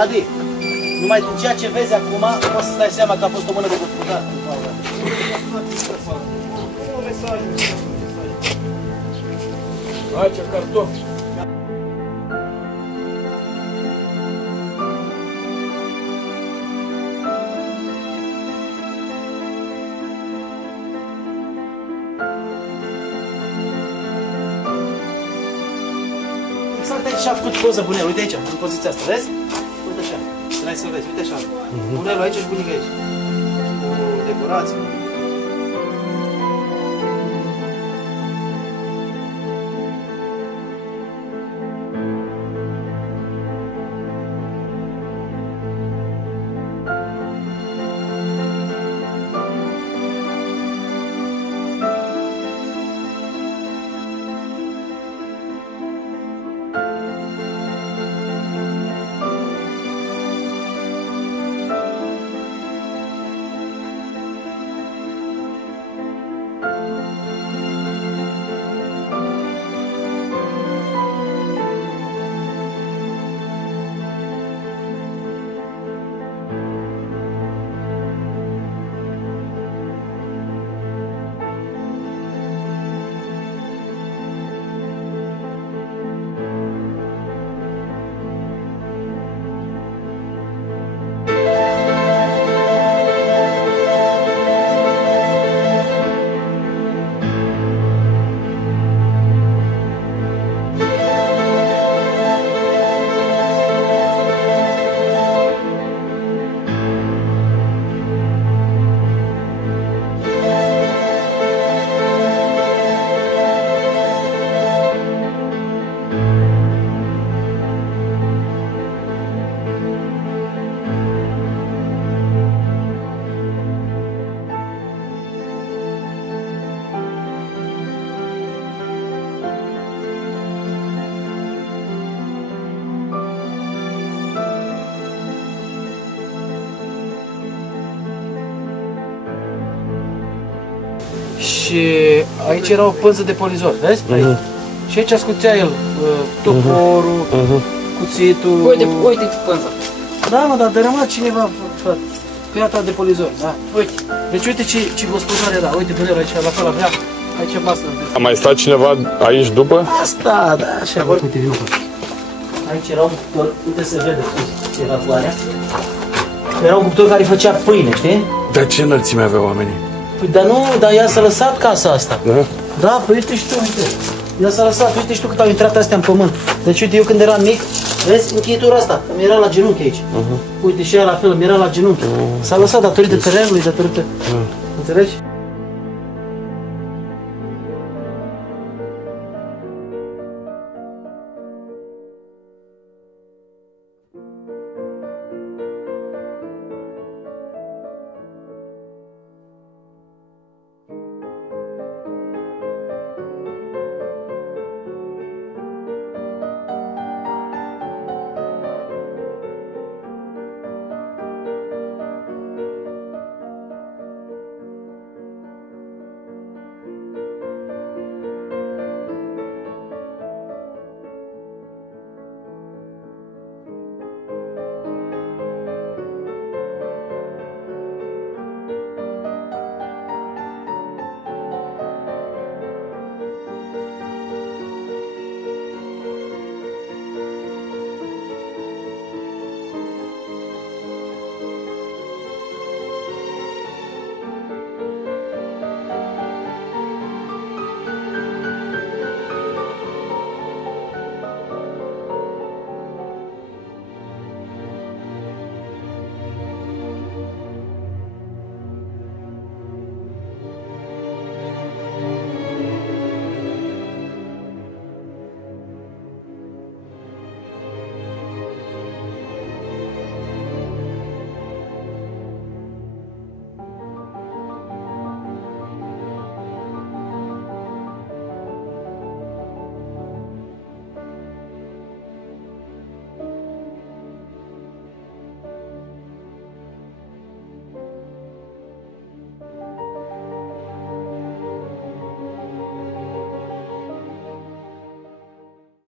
Adi, numai din ceea ce vezi acum, poți să-ți dai seama că a fost o mână de gospodar. Hai, ce cartofi! Exact aici și-a făcut poză bunelul, uite aici, în poziția asta, vezi? Uite așa, hai să vezi, uite așa. Bunelul aici și bunica aici. Cu decorație. Și aici era o pânză de polizor, vezi? Și aici ascuțea el toporul, cuțitul... Uite pânza. Da, mă, dar dărâma cineva, frate, piatra de polizor, da. Uite, deci uite ce gospodar era, uite bunelul aici, la fel avea, aici masă. A mai stat cineva aici după? Asta, da, așa, uite, viu. Aici era un cuptor, uite se vede, era floarea. Era un cuptor care făcea pâine, știi? Dar ce înălțime aveau oamenii? Păi, dar nu, dar ea s-a lăsat casa asta. Da? Da, păi uite și tu, uite. Ea s-a lăsat, uite și tu cât au intrat astea în pământ. Deci uite, eu când eram mic, vezi, încheietura asta, îmi era la genunchi aici. Uite și ea la fel, îmi era la genunchi. S-a lăsat datorită terenului, datorită... Înțelegi?